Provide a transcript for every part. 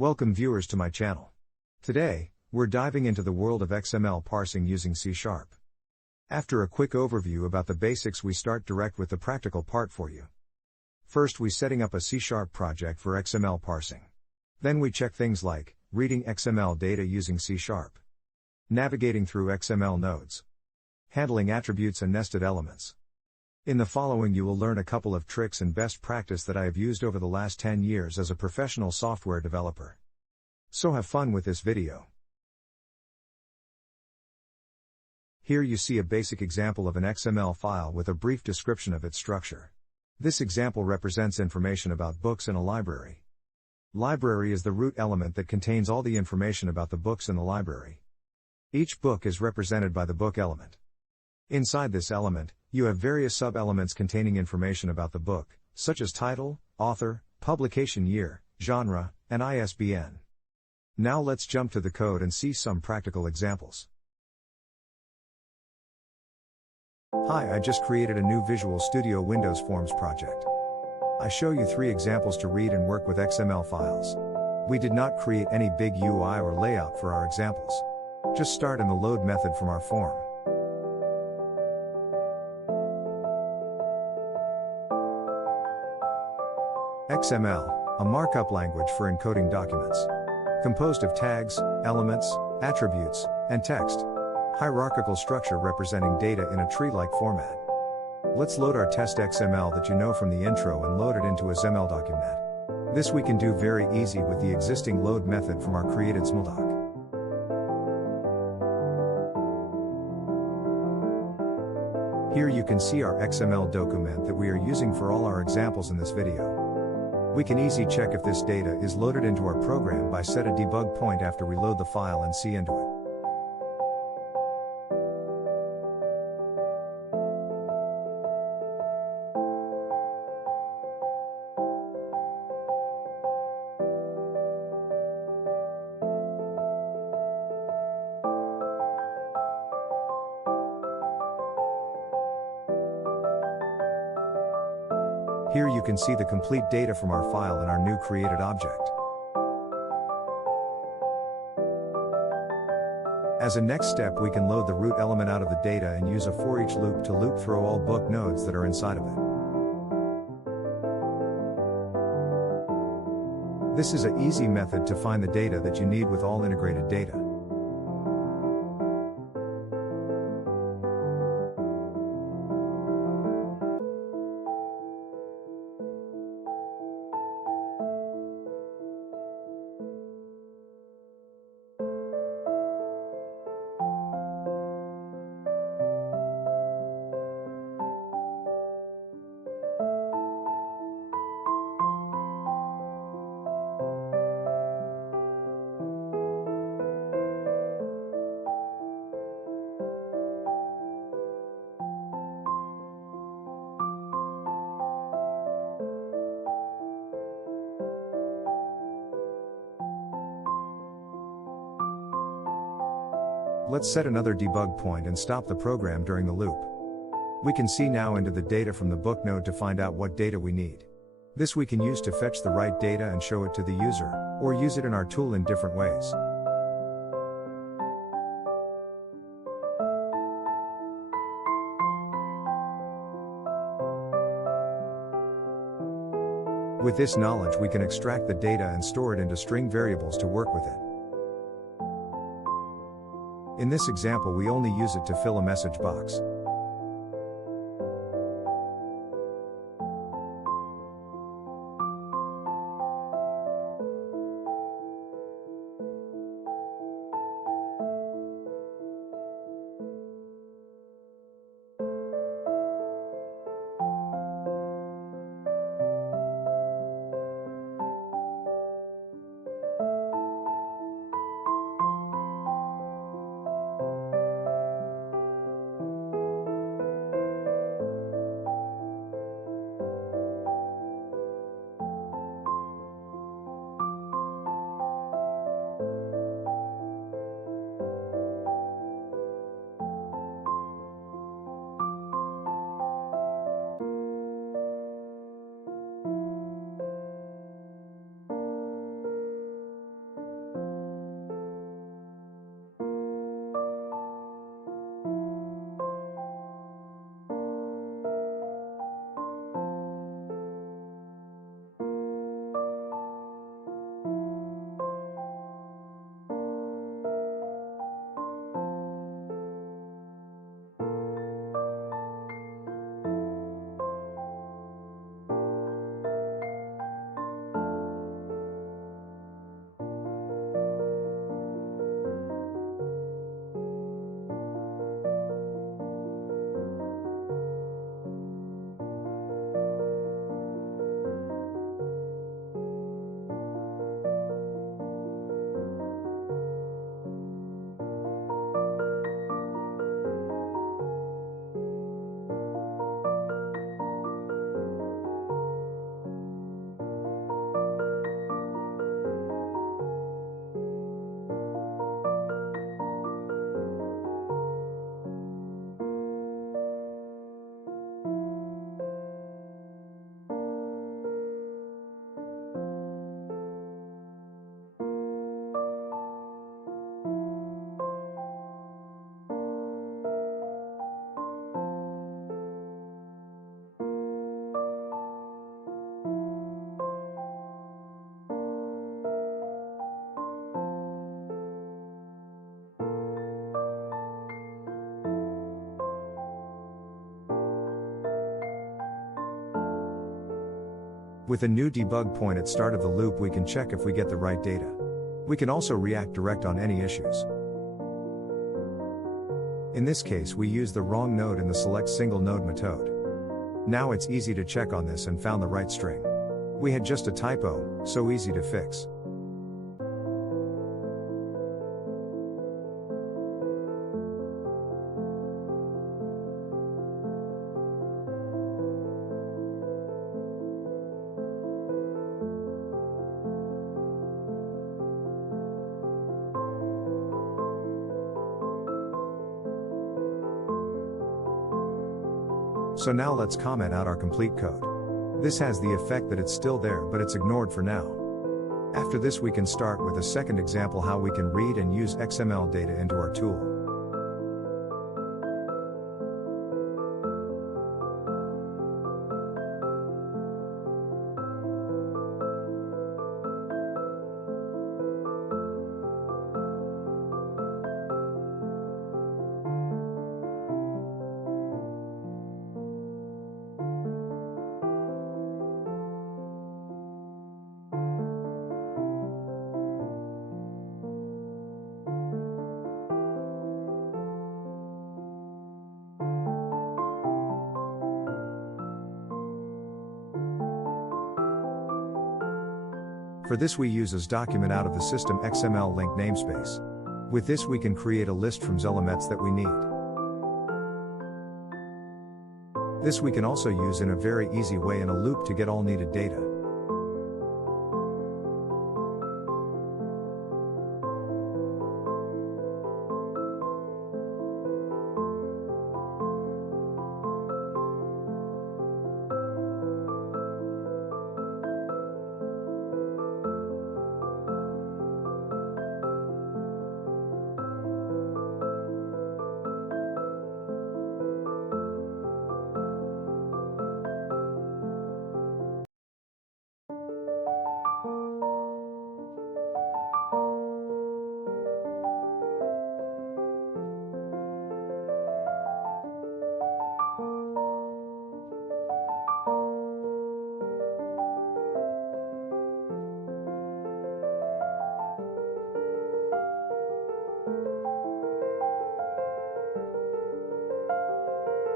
Welcome viewers to my channel. Today, we're diving into the world of XML parsing using C#. After a quick overview about the basics, we start direct with the practical part for you. First, we setting up a C# project for XML parsing. Then we check things like reading XML data using C#, navigating through XML nodes, handling attributes and nested elements. In the following you will learn a couple of tricks and best practice that I have used over the last 10 years as a professional software developer. So have fun with this video. Here you see a basic example of an XML file with a brief description of its structure. This example represents information about books in a library. Library is the root element that contains all the information about the books in the library. Each book is represented by the book element. Inside this element, you have various sub-elements containing information about the book, such as title, author, publication year, genre, and ISBN. Now let's jump to the code and see some practical examples. Hi, I just created a new Visual Studio Windows Forms project. I show you 3 examples to read and work with XML files. We did not create any big UI or layout for our examples. Just start in the load method from our form. XML, a markup language for encoding documents. Composed of tags, elements, attributes, and text. Hierarchical structure representing data in a tree-like format. Let's load our test XML that you know from the intro and load it into a XmlDocument. This we can do very easy with the existing load method from our created XmlDoc. Here you can see our XML document that we are using for all our examples in this video. We can easily check if this data is loaded into our program by set a debug point after we load the file and see into it. Here you can see the complete data from our file in our new created object. As a next step, we can load the root element out of the data and use a for each loop to loop through all book nodes that are inside of it. This is an easy method to find the data that you need with all integrated data. Let's set another debug point and stop the program during the loop. We can see now into the data from the book node to find out what data we need. This we can use to fetch the right data and show it to the user, or use it in our tool in different ways. With this knowledge we can extract the data and store it into string variables to work with it. In this example we only use it to fill a message box. With a new debug point at start of the loop, we can check if we get the right data. We can also react direct on any issues. In this case, we use the wrong node in the select single node method. Now it's easy to check on this and found the right string. We had just a typo, so easy to fix. So now let's comment out our complete code. This has the effect that it's still there, but it's ignored for now. After this, we can start with a second example how we can read and use XML data into our tool. For this, we use XDocument out of the system XML link namespace. With this, we can create a list from elements that we need. This we can also use in a very easy way in a loop to get all needed data.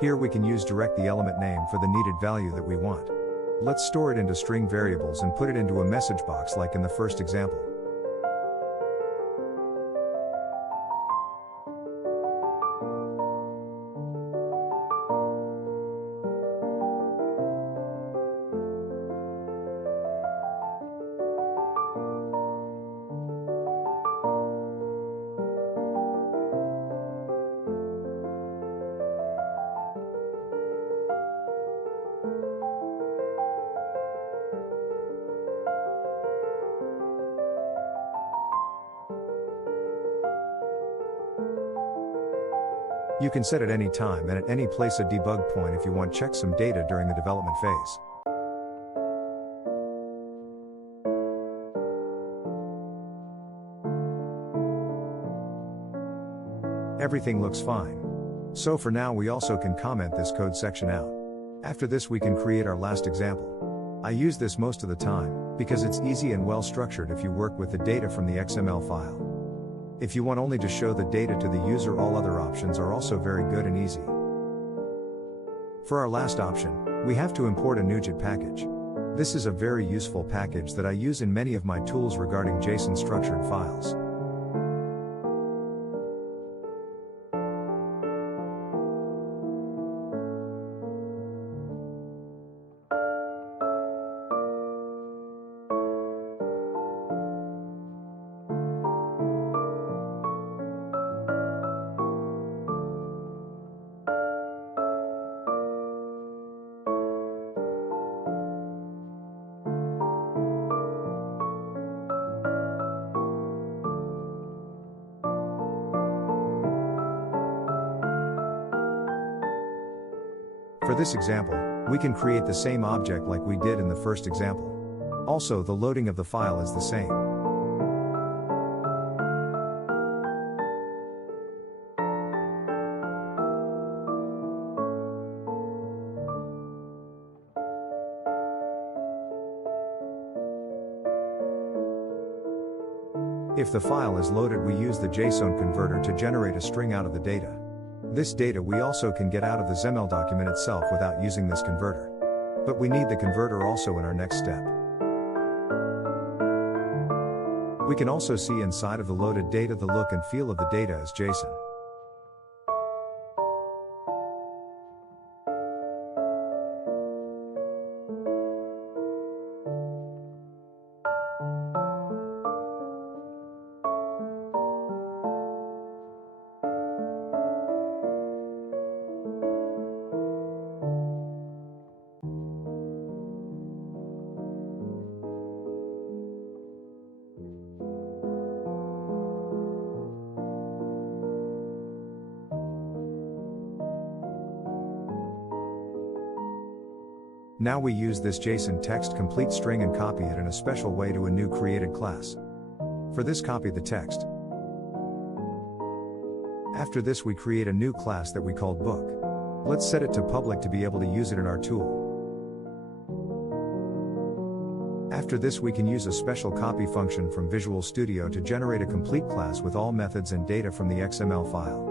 Here we can use direct the element name for the needed value that we want. Let's store it into string variables and put it into a message box like in the first example. You can set at any time and at any place a debug point if you want to check some data during the development phase. Everything looks fine. So for now, we also can comment this code section out. After this, we can create our last example. I use this most of the time, because it's easy and well structured if you work with the data from the XML file. If you want only to show the data to the user, all other options are also very good and easy. For our last option, we have to import a NuGet package. This is a very useful package that I use in many of my tools regarding JSON structured files. For this example, we can create the same object like we did in the first example. Also, the loading of the file is the same. If the file is loaded, we use the JSON converter to generate a string out of the data. This data we also can get out of the XmlDocument itself without using this converter. But we need the converter also in our next step. We can also see inside of the loaded data the look and feel of the data as JSON. Now we use this JSON text complete string and copy it in a special way to a new created class. For this, copy the text. After this, we create a new class that we called book. Let's set it to public to be able to use it in our tool. After this, we can use a special copy function from Visual Studio to generate a complete class with all methods and data from the XML file.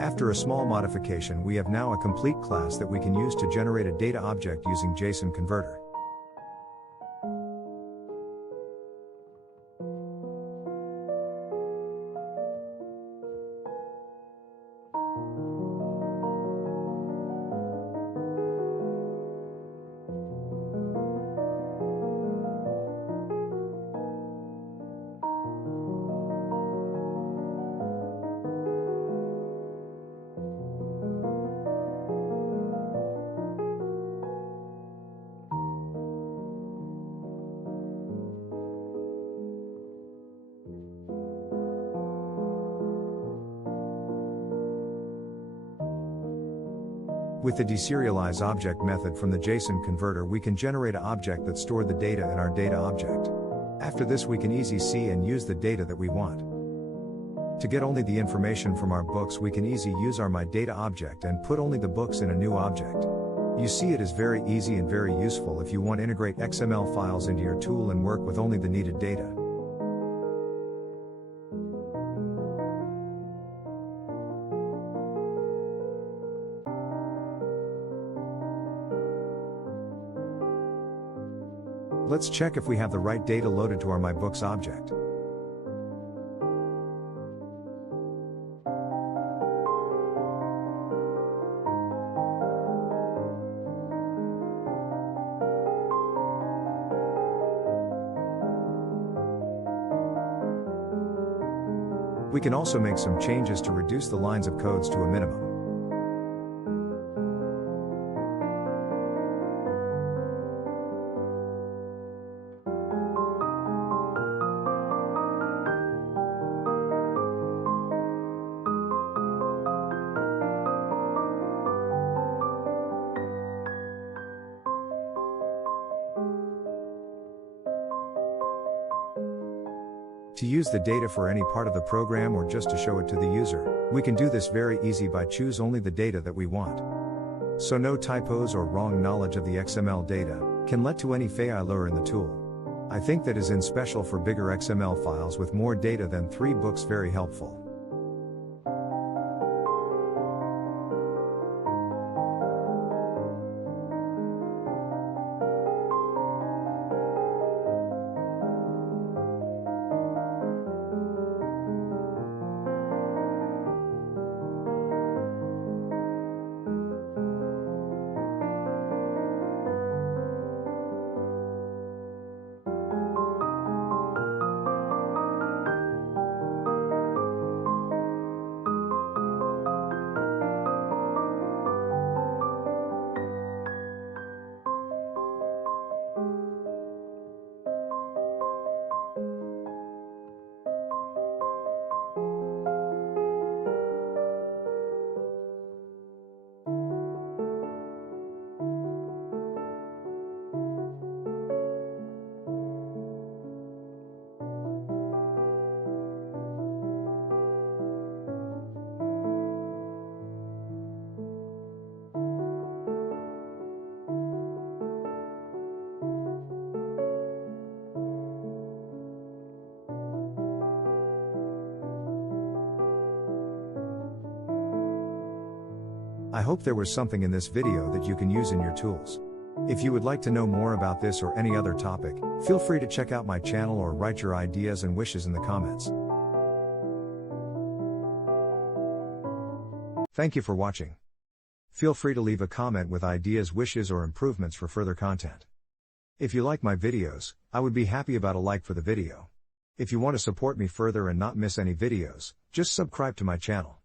After a small modification, we have now a complete class that we can use to generate a data object using JSON converter. With the deserialize object method from the JSON converter, we can generate an object that stored the data in our data object. After this, we can easily see and use the data that we want. To get only the information from our books, we can easily use our My Data object and put only the books in a new object. You see, it is very easy and very useful if you want to integrate XML files into your tool and work with only the needed data. Let's check if we have the right data loaded to our My Books object. We can also make some changes to reduce the lines of codes to a minimum. To use the data for any part of the program or just to show it to the user, we can do this very easy by choose only the data that we want. So no typos or wrong knowledge of the XML data can lead to any failure in the tool. I think that is in special for bigger XML files with more data than 3 books very helpful. I hope there was something in this video that you can use in your tools. If you would like to know more about this or any other topic, feel free to check out my channel or write your ideas and wishes in the comments. Thank you for watching. Feel free to leave a comment with ideas, wishes, or improvements for further content. If you like my videos, I would be happy about a like for the video. If you want to support me further and not miss any videos, just subscribe to my channel.